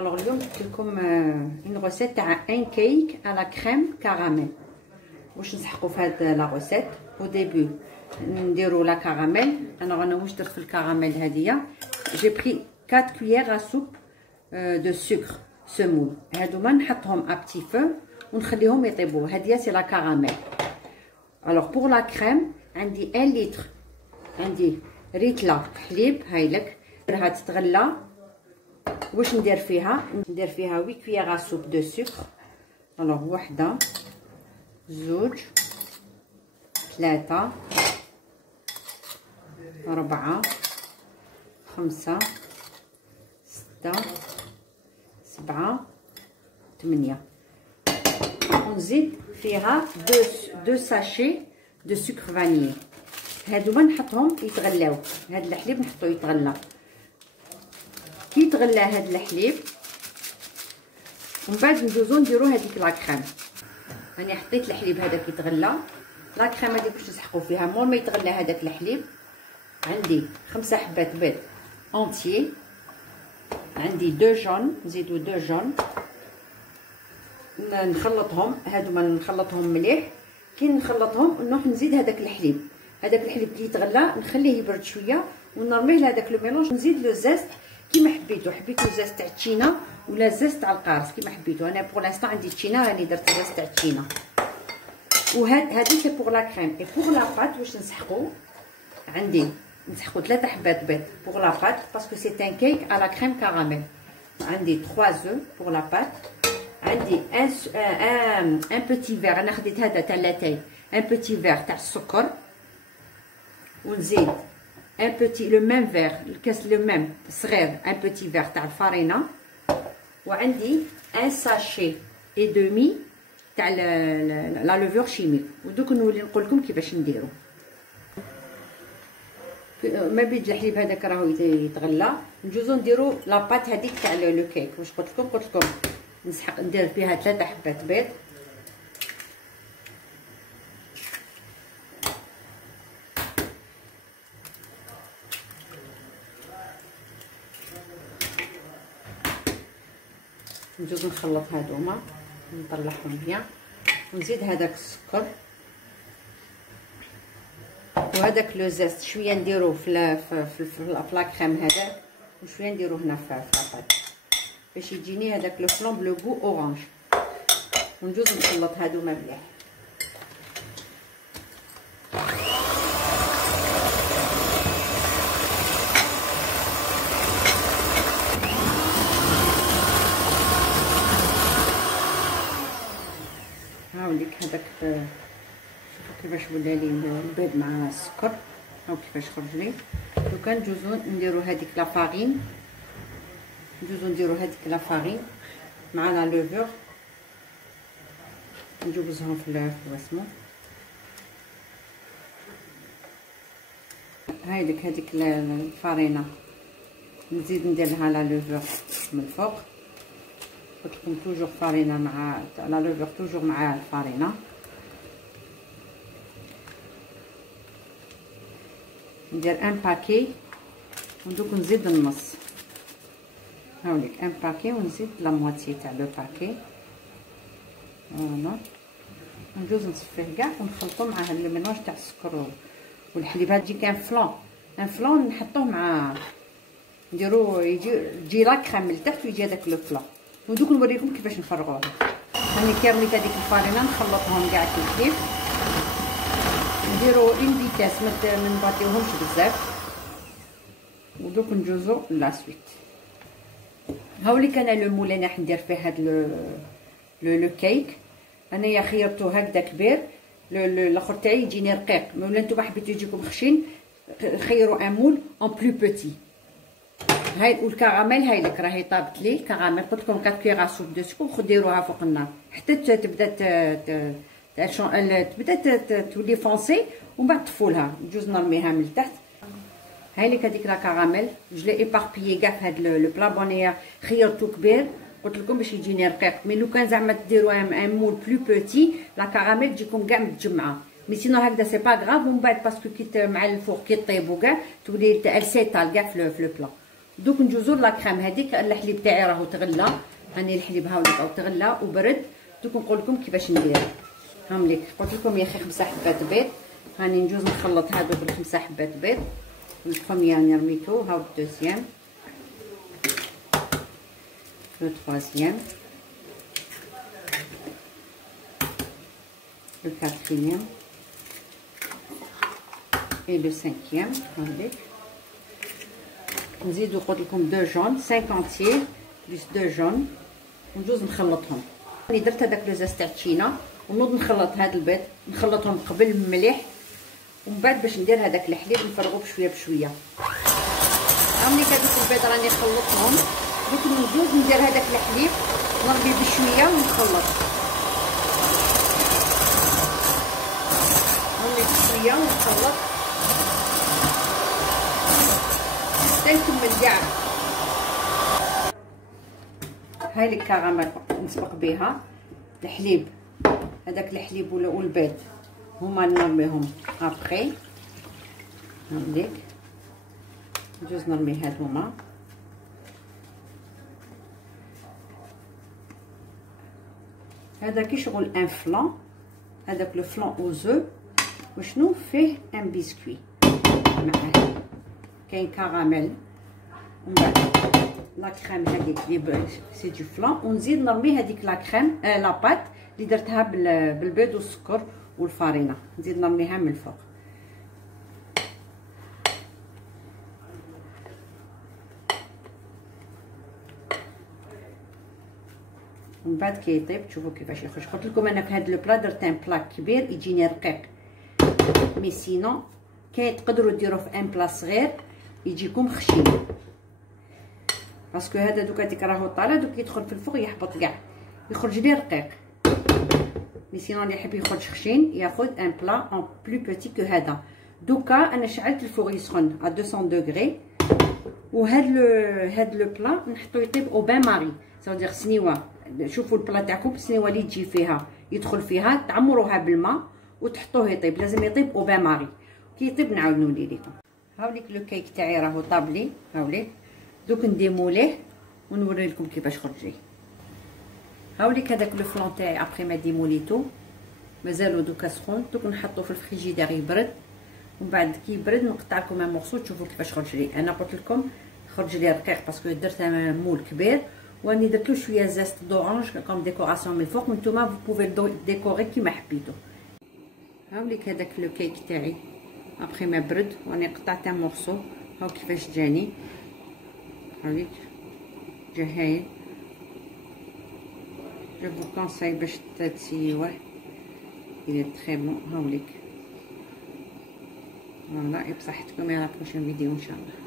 الوغ اليوم درت لكم اون روسيت تاع ان كيك على كريم كراميل. واش نسحقوا في هاد لا روسيت؟ او ديبي نديروا لا كراميل. انا واش درت في الكراميل هاديه؟ جي بري 4 كويير ا سوب دو سكر سمول، هادوما نحطهم ا بتي فو ونخليهم يطيبوا. هاديه سي لا كراميل. الوغ بور لا كريم عندي 1 لتر، عندي ريتلا حليب هايلك راها تتغلى. واش ندير فيها؟ ندير فيها 8 كويير سوب دو سكر. الوغ وحده، زوج، 3، 4، 5، 6، 7، 8. ونزيد فيها 2 ساشي دو سكر فانيي. هادوما نحطهم يتغلاو. هاد الحليب نحطو يتغلى. كي يتغلى هاد الحليب ومن بعد ندوزو نديرو هذيك لا كريم. راني حطيت الحليب هذاك يتغلى. لا كريم هذيك باش نسحقو فيها مور ما يتغلى هذاك الحليب. عندي 5 حبات بيض اونتيي، عندي 2 جون، نزيدو 2 جون نخلطهم. هادوما نخلطهم مليح. كي نخلطهم نروح نزيد هذاك الحليب. هذاك الحليب كي يتغلى نخليه يبرد شويه ونرميه لهذاك لو ميلونج. نزيد لو زيست كيما حبيتو. حبيتو زيست تاع التشينا ولا زيست تاع القارص كيما حبيتو. انا بور لانستون عندي التشينا، راني درت زيست تاع التشينا. هادي سي بور لا كريم. اي بور لا بات واش نسحقو؟ عندي نسحقو 3 حبات بيض بور لا بات باسكو سي ان كيك على كريم كراميل. عندي 3 زو بور لا بات. عندي ان بوتي فير، انا خديت هذا تاع لاتاي، ان بوتي فير تاع السكر. ونزيد ان بوتي لو ميم فير، الكاس لو ميم صغير، ان بوتي فير تاع الفارينه. وعندي ان ساشي اي دومي تاع لا لوفور شيميك. ودوك نولي نقول لكم كيفاش نديرو. ما بيد الحليب هذاك راهو يتغلى، نجوزو نديرو لاباط هذيك تاع لو كيك. واش قلت لكم نسحق ندير فيها 3 حبات بيض، نجوز نخلط هادوما نطلعهم بيان. ونزيد هذاك السكر وهذاك لو زيست شويه نديروه في لا كريم هذاك، وشويه نديروه هنا في لاباط باش يجيني هذاك لو فلون بلو بو اورانج. ونجوز نخلط هادوما مليح. هاوليك هذاك شوفوا كيفاش ولا لي البيض مع السكر، هاو كيفاش خرج لي. دوكا نجوزو نديرو هذيك لا فارين، نجوزو نديرو هذيك لا فارين مع لا لوفور، نجوزهم في الوسمو. هايلك هذيك الفارينه نزيد ندير لها لا لوفور من الفوق. قلت لكم توجور فارينه مع لا لوفور، توجور مع الفارينه. ندير ان باكي ودوك نزيد النص. هاوليك ان باكي ونزيد لا مواتي تاع لو باكي. فوالا ندوز نصفيه كاع ونخلطو مع هاد الميلونج تاع السكر والحليب. هاد تجي كان فلون، ان فلون نحطوه مع نديرو يجي لا كريم من التحت ويجي هذاك لو فلون. ودوك نوريكم كيفاش نفرغوه. راني كي رميت هذيك الفارينه نخلطهم كاع كيف نديرو اون فيتاس، ما نباطيوهمش بزاف. ودوك نجوزو لا سويت. هاوليك انا لو مول اللي راح ندير فيه هاد لو كيك. انايا خيرتو هكذا كبير، الاخر تاعي يجيني رقيق. ولا نتوما حبيتو يجيكم خشين خيروا ان مول اون بلو بوتي. هاي والكراميل هايلك راهي طابت لي كراميل. قلت لكم 4 كويير سوب دو سكر خديروها فوق النار حتى تبدا تبدا تولي فونسي ومن بعد طفولها. نجوز نرميها من التحت. هايلك هذيك لا كراميل جلي ايباربيي كاع في هاد لو بلا. بونيا خيرتو كبير قلت لكم باش يجيني رقيق. مي لو كان زعما ديروا ان مول بلو بوتي لا كراميل تجيكم كاع متجمعه. مي سينو هكذا سي با غراف. ومن بعد باسكو كي مع الفوق كي طيبوا كاع تولي السيتال كاع في لو بلا. دوك ندوزو لا كريم. هذيك الحليب تاعي راهو تغلى، هاني الحليب هاوليك او تغلى وبرد. دوك نقول لكم كيفاش ندير. هامليك قلت لكم يا اخي 5 حبات بيض، هاني ندوز نخلط هادو بال5 حبات بيض. البروميير راني رميتو، هاو الدوزيام، لو تروازيام، لو كاتريام اي لو سانكيام. هاوليك نزيدو قلت لكم 2 جون 50 بلس 2 جون وندوز نخلطهم. راني درت هذاك لو زاز تاع التشينا ونوض نخلط هاد البيض، نخلطهم قبل المليح ومن بعد باش ندير هذاك الحليب نفرغو بشويه بشويه. هامليك هذوك البيض راني خلطتهم، دوك ندوز ندير هذاك الحليب نربي بشويه ونخلط. نربي بشويه ونخلط حتى نكمل كاع. هاي الكراميل نسبق بها الحليب، هذاك الحليب والبيض هما نرميهم ابخي. هاوليك ندوز نرمي هادوما. هذا كي شغل ان فلان، هذاك لو فلان او زو وشنو فيه ان بسكوي معاه، كاين كراميل ومن بعد لا كريم هذيك لي سي دو فلان، ونزيد نرمي هذيك لا كريم لا بات اللي درتها بالبيض والسكر والفارينه، نزيد نرميها من الفوق. ومن بعد كي يطيب تشوفوا كيفاش يخرج. قلت لكم انا في هذا لو بلا درت ان بلا كبير يجيني رقيق، مي سينو كاين تقدروا ديروه في ان بلا صغير يجيكم خشين، باسكو هذا دوكا ديك راهو طالع دوك يدخل في الفوق يحبط كاع يخرج لي رقيق. مي سينو اللي يحب يخرج خشين ياخذ ان بلا ان بلو بوتي كو هذا. دوكا انا شعلت الفوغ يسخن على 200 دوغري، هاد لو بلا نحطو يطيب او بان ماري، سادير سنيوه. شوفوا البلا تاعكم السنيوه اللي تجي فيها يدخل فيها تعمروها بالماء وتحطوه يطيب، لازم يطيب او بان ماري. كي يطيب نعاود نولي لكم. هاوليك لو كيك تاعي راهو طابلي، هاوليك دوك نديموليه ونوري لكم كيفاش خرج لي. هاوليك هذاك لو فلون تاعي ابخي ما ديموليتو مازالو دوكا سخون، دوك نحطو في الفريجيدير يبرد ومن بعد كي يبرد نقطع لكم مورسو تشوفوا كيفاش خرج لي. انا قلت لكم خرج لي رقيق باسكو درت مول كبير، واني درتلو شويه زيت دورانج كوم ديكوراسيون من الفوق. نتوما فو بوفي ديكوري كيما حبيتو. هاوليك هذاك لو كيك تاعي ابخي ما برد واني قطعت مورسو، هاو كيفاش جاني. هاوليك جا هايل، جو فو كونساي باش تسيوه il est très bon. هاوليك فوالا بصحتكم، الى لا بروشين فيديو ان شاء الله.